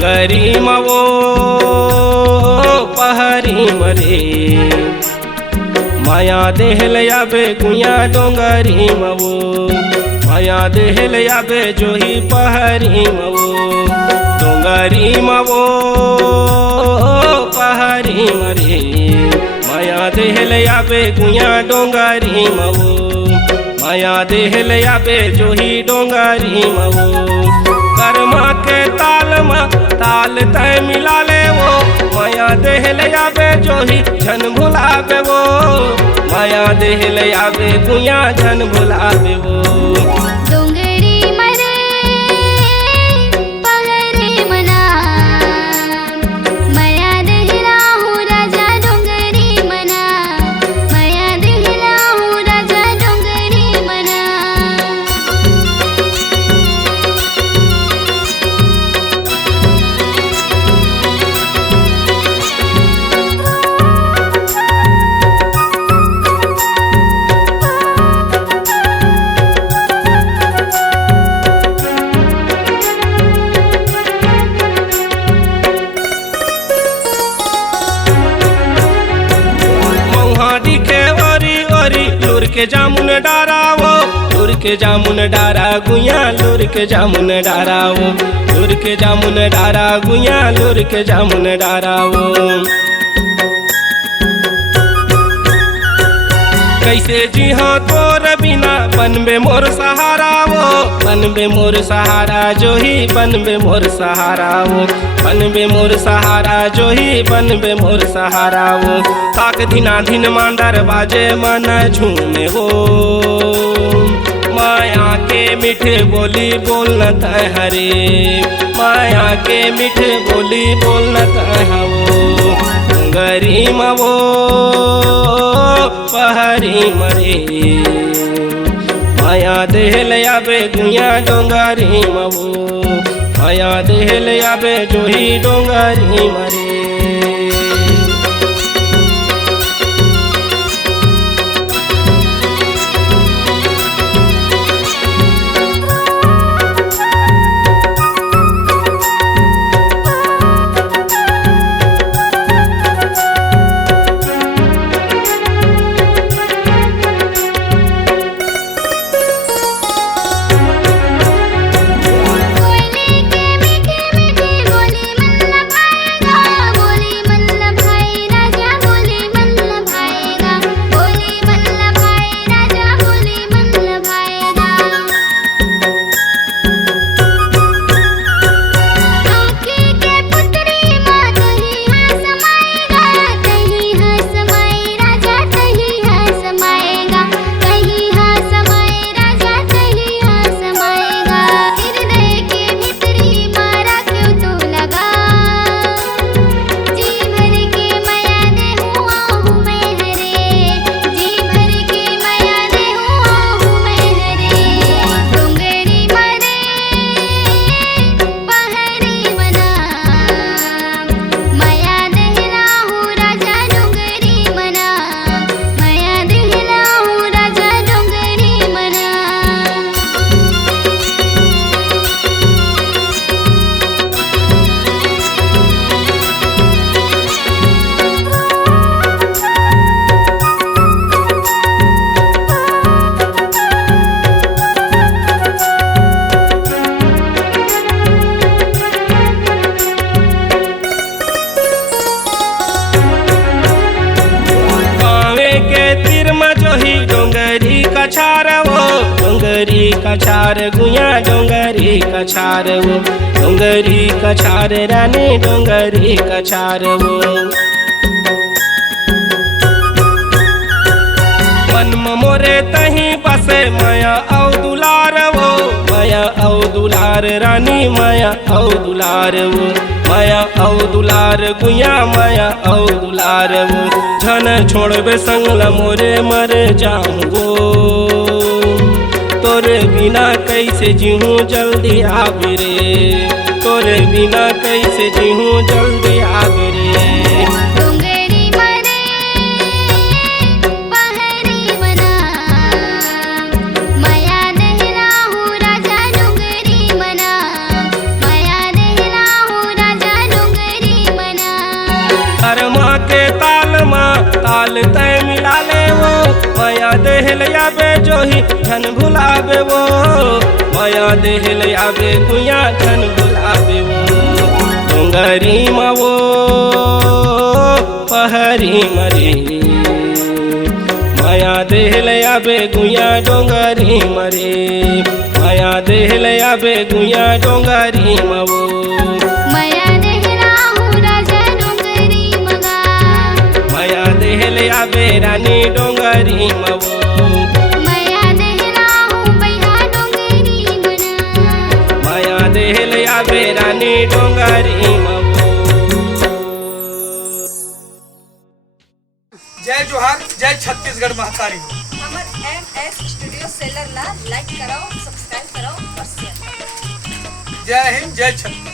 डोंगरी मवो पहरी मरे माया देहल याबे गुया डोंगरी मवो माया देहल याबे जोही पहरी मवो डोंगरी मवो पहरी मरे माया देहल याबे गुया डोंगरी मवो माया देहल याबे जोही डोंगरी मवो कर्मा के ताल तय मिला ले वो माया देहल याबे जोही झन भुलावे वो माया देहल याबे गुया झन भुलावे वो डोंगरी मरे पहरे मना माया देहला हूँ राजा डोंगरी मना माया देहला हूँ राजा डोंगरी मना लूर के जामुन डारावो लूर के जामुन डारा गुया लूर के जामुन डारावो लूर के जामुन डारा गुया लूर के जामुन डारावो कैसे जी हाँ तोर बिना बनबे मोर सहारा वो बनबे मोर सहारा जो ही बनबे मोर सहारा वो बनबे मोर सहारा जो ही बनबे मोर सहारा वो ताक धिना धिन मांडर बाजे मन झूमे हो माया के मीठे बोली बोलना तय हरे माया के मीठे बोली बोलना तय हो डोंगरी मवो पहरी मरे माया देहल याबे गुया डोंगरी मवो माया देहल याबे जोही डोंगरी मरे डोंगरी कछार गुया डोंगरी कछार वो डोंगरी कछार रानी डोंगरी कछार वो मन मोरे तही बसे माया औ दुलार वो माया औ दुलार रानी माया औ दुलार वो माया औ दुलार गुया माया औ दुलार वो झन छोड़बे संगला मोरे मर जाऊंगो तोरे बिना कैसे जीऊँ जल्दी आवे रे तोरे बिना कैसे जीऊँ जल्दी आवे रे डोंगरी मरे पहरी मना माया देहला हूँ राजा डोंगरी मना माया देहला हूँ राजा हाल तय मिला ले वो माया देहल आबे जोही धन भुलावे वो माया देहल आबे गुया धन भुलावे वो डोंगरी मावो पहरी मरे माया देहल आबे गुया डोंगरी मरे माया देहल आबे गुया डोंगरी मावो माया देहला हूँ राजा डोंगरी मगा माया देहल आबे रानी डोंगरी मावो माया देहला हूँ भैया डोंगरी मना माया देहल आबे रानी डोंगरी मावो। जय जोहार, जय छत्तीसगढ़ महतारी। हमर MS स्टूडियो सेलर ला लाइक कराओ, सब्सक्राइब कराओ और शेयर कराओ। जय हिंद, जय छत्तीसगढ़।